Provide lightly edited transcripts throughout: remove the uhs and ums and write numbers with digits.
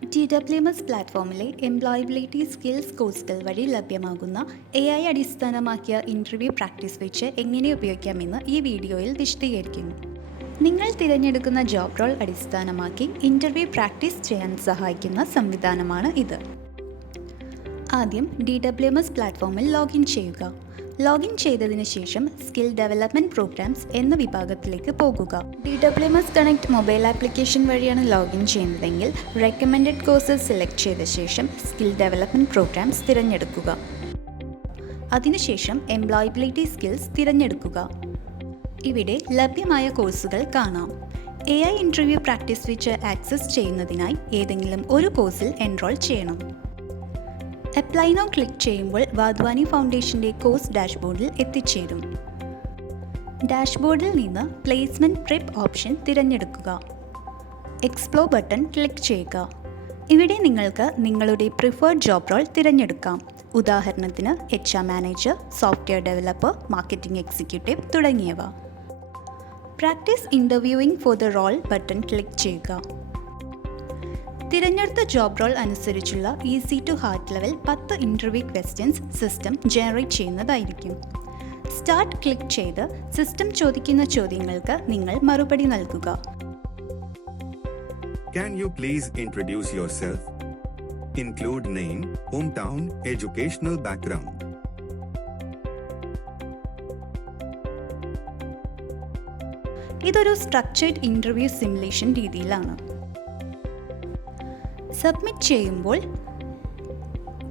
TWMS പ്ലാറ്റ്ഫോമിലെ employability skills കോഴ്സുകൾ വഴി ലഭ്യമാകുന്ന AI അടിസ്ഥാനമാക്കിയ ഇൻ്റർവ്യൂ പ്രാക്ടീസ് വെച്ച് എങ്ങനെ ഉപയോഗിക്കാമെന്ന് ഈ വീഡിയോയിൽ വിശദീകരിക്കുന്നു. നിങ്ങൾ തിരഞ്ഞെടുക്കുന്ന ജോബ് റോൾ അടിസ്ഥാനമാക്കി ഇൻ്റർവ്യൂ പ്രാക്ടീസ് ചെയ്യാൻ സഹായിക്കുന്ന സംവിധാനമാണ് ഇത്. ആദ്യം TWMS പ്ലാറ്റ്ഫോമിൽ ലോഗിൻ ചെയ്യുക. ലോഗിൻ ചെയ്തതിന് ശേഷം സ്കിൽ ഡെവലപ്മെൻറ്റ് പ്രോഗ്രാംസ് എന്ന വിഭാഗത്തിലേക്ക് പോകുക. TWMS കണക്ട് മൊബൈൽ ആപ്ലിക്കേഷൻ വഴിയാണ് ലോഗിൻ ചെയ്യുന്നതെങ്കിൽ റെക്കമെൻഡഡ് കോഴ്സസ് സെലക്ട് ചെയ്ത ശേഷം സ്കിൽ ഡെവലപ്മെൻറ്റ് പ്രോഗ്രാംസ് തിരഞ്ഞെടുക്കുക. അതിനുശേഷം എംപ്ലോയബിലിറ്റി സ്കിൽസ് തിരഞ്ഞെടുക്കുക. ഇവിടെ ലഭ്യമായ കോഴ്സുകൾ കാണാം. AI ഇൻ്റർവ്യൂ പ്രാക്ടീസ് വെച്ച് ആക്സസ് ചെയ്യുന്നതിനായി ഏതെങ്കിലും ഒരു കോഴ്സിൽ എൻറോൾ ചെയ്യണം. അപ്ലൈ നൗ ക്ലിക്ക് ചെയ്യുമ്പോൾ വാധ്വാനി ഫൗണ്ടേഷൻ്റെ കോഴ്സ് ഡാഷ്ബോർഡിൽ എത്തിച്ചേരും. ഡാഷ്ബോർഡിൽ നിന്ന് പ്ലേസ്മെൻറ്റ് പ്രിപ്പ് ഓപ്ഷൻ തിരഞ്ഞെടുക്കുക. എക്സ്പ്ലോർ ബട്ടൺ ക്ലിക്ക് ചെയ്യുക. ഇവിടെ നിങ്ങൾക്ക് നിങ്ങളുടെ പ്രിഫേർഡ് ജോബ് റോൾ തിരഞ്ഞെടുക്കാം. ഉദാഹരണത്തിന് HR manager, software developer, marketing executive തുടങ്ങിയവ. Practice interviewing for the role button click ചെയ്യുക. തിരഞ്ഞെടുത്ത ജോബ് റോൾ അനുസരിച്ചുള്ള easy to hard level 10 interview questions system generate ചെയ്യുന്നതായിരിക്കും. സ്റ്റാർട്ട് ക്ലിക്ക് ചെയ്ത് സിസ്റ്റം ചോദിക്കുന്ന ചോദ്യങ്ങൾക്ക് നിങ്ങൾ മറുപടി നൽകുക. Can you please introduce yourself? Include name, hometown, educational background. ഇതൊരു സ്ട്രക്ചേർഡ് ഇൻ്റർവ്യൂ സിമുലേഷൻ രീതിയിലാണ്. സബ്മിറ്റ് ചെയ്യുമ്പോൾ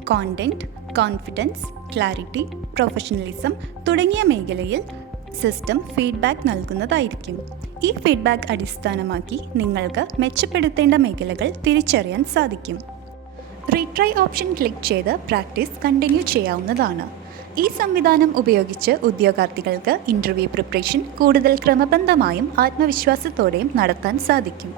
കോണ്ടന്റ്, കോൺഫിഡൻസ്, ക്ലാരിറ്റി, പ്രൊഫഷണലിസം തുടങ്ങിയ മേഖലയിൽ സിസ്റ്റം ഫീഡ്ബാക്ക് നൽകുന്നതായിരിക്കും. ഈ ഫീഡ്ബാക്ക് അടിസ്ഥാനമാക്കി നിങ്ങൾക്ക് മെച്ചപ്പെടുത്തേണ്ട മേഖലകൾ തിരിച്ചറിയാൻ സാധിക്കും. റീട്രൈ ഓപ്ഷൻ ക്ലിക്ക് ചെയ്ത് പ്രാക്ടീസ് കണ്ടിന്യൂ ചെയ്യാവുന്നതാണ്. ഈ സംവിധാനം ഉപയോഗിച്ച് ഉദ്യോഗാർത്ഥികൾക്ക് ഇൻ്റർവ്യൂ പ്രിപ്പറേഷൻ കൂടുതൽ ക്രമബദ്ധമായും ആത്മവിശ്വാസത്തോടെയും നടത്താൻ സാധിക്കും.